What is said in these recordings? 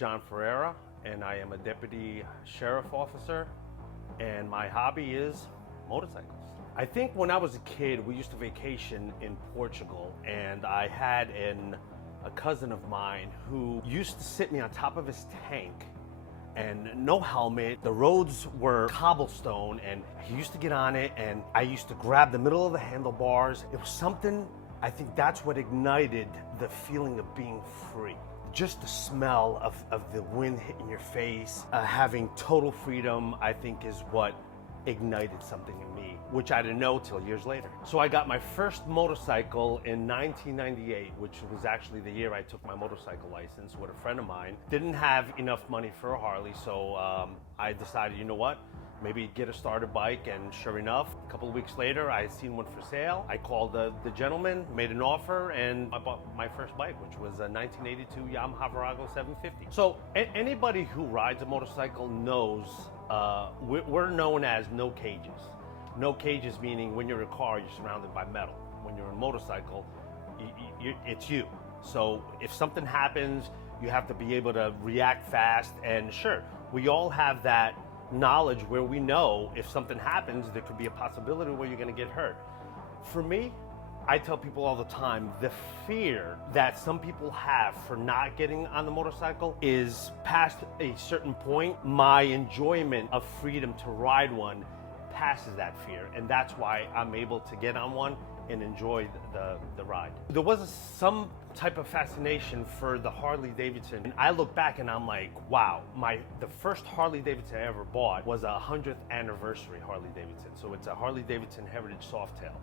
John Ferreira, and I am a deputy sheriff officer, and my hobby is motorcycles. I think when I was a kid, we used to vacation in Portugal, and I had a cousin of mine who used to sit me on top of his tank and no helmet. The roads were cobblestone, and he used to get on it, and I used to grab the middle of the handlebars. It was something, I think that's what ignited the feeling of being free. Just the smell of the wind hitting your face, having total freedom, I think is what ignited something in me, which I didn't know till years later. So I got my first motorcycle in 1998, which was actually the year I took my motorcycle license with a friend of mine. Didn't have enough money for a Harley, so I decided, you know what, maybe get a starter bike, and sure enough, a couple of weeks later, I had seen one for sale. I called the gentleman, made an offer, and I bought my first bike, which was a 1982 Yamaha Virago 750. So anybody who rides a motorcycle knows we're known as no cages. No cages meaning when you're in a car, you're surrounded by metal. When you're in a motorcycle, it's you. So if something happens, you have to be able to react fast, and sure, we all have that knowledge where we know if something happens, there could be a possibility where you're going to get hurt. For me, I tell people all the time, the fear that some people have for not getting on the motorcycle is past a certain point. My enjoyment of freedom to ride one passes that fear, and that's why I'm able to get on one and enjoy the ride. There was some type of fascination for the Harley Davidson, and I look back and I'm like, wow, the first Harley Davidson I ever bought was a 100th anniversary Harley Davidson. So it's a Harley Davidson Heritage Softail,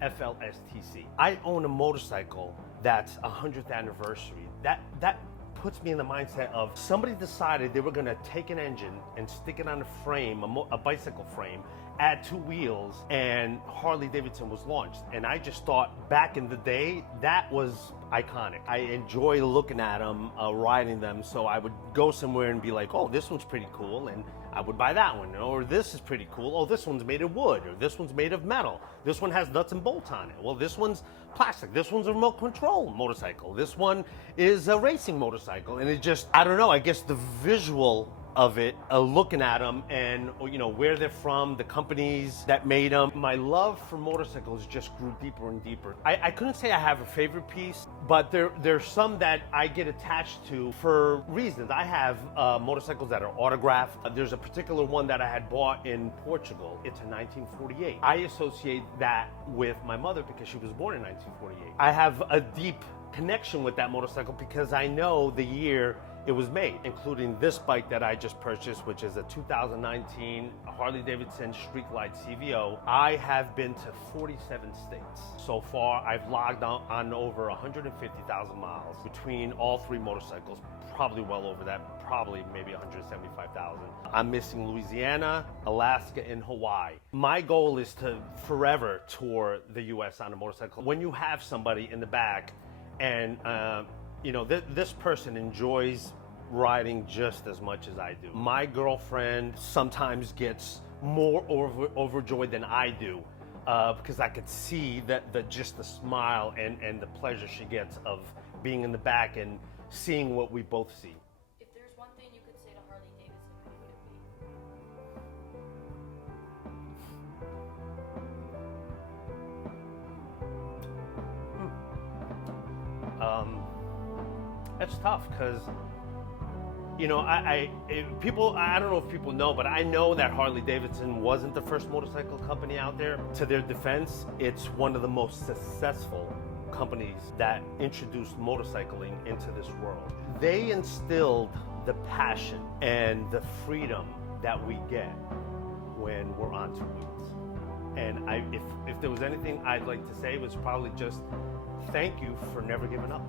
FLSTC. I own a motorcycle that's 100th anniversary. That puts me in the mindset of somebody decided they were gonna take an engine and stick it on a frame, a bicycle frame, add two wheels, and Harley Davidson was launched. And I just thought back in the day, that was iconic. I enjoy looking at them, riding them, so I would go somewhere and be like, oh, this one's pretty cool, and I would buy that one. Or this is pretty cool, oh, this one's made of wood, or this one's made of metal. This one has nuts and bolts on it. Well, this one's plastic. This one's a remote control motorcycle. This one is a racing motorcycle. And it just, I don't know, I guess the visual of it, looking at them and where they're from, the companies that made them. My love for motorcycles just grew deeper and deeper. I couldn't say I have a favorite piece, but there's some that I get attached to for reasons. I have motorcycles that are autographed. There's a particular one that I had bought in Portugal. It's a 1948. I associate that with my mother because she was born in 1948. I have a deep connection with that motorcycle because I know the year it was made, including this bike that I just purchased, which is a 2019 Harley Davidson Street Glide CVO. I have been to 47 states. So far, I've logged on over 150,000 miles between all three motorcycles, probably well over that, probably maybe 175,000. I'm missing Louisiana, Alaska, and Hawaii. My goal is to forever tour the US on a motorcycle. When you have somebody in the back and this person enjoys riding just as much as I do. My girlfriend sometimes gets more overjoyed than I do because I could see just the smile and the pleasure she gets of being in the back and seeing what we both see. If there's one thing you could say to Harley Davidson, what would it be? That's tough because, I don't know if people know, but I know that Harley Davidson wasn't the first motorcycle company out there. To their defense, it's one of the most successful companies that introduced motorcycling into this world. They instilled the passion and the freedom that we get when we're on two wheels. And if there was anything I'd like to say, it was probably just thank you for never giving up.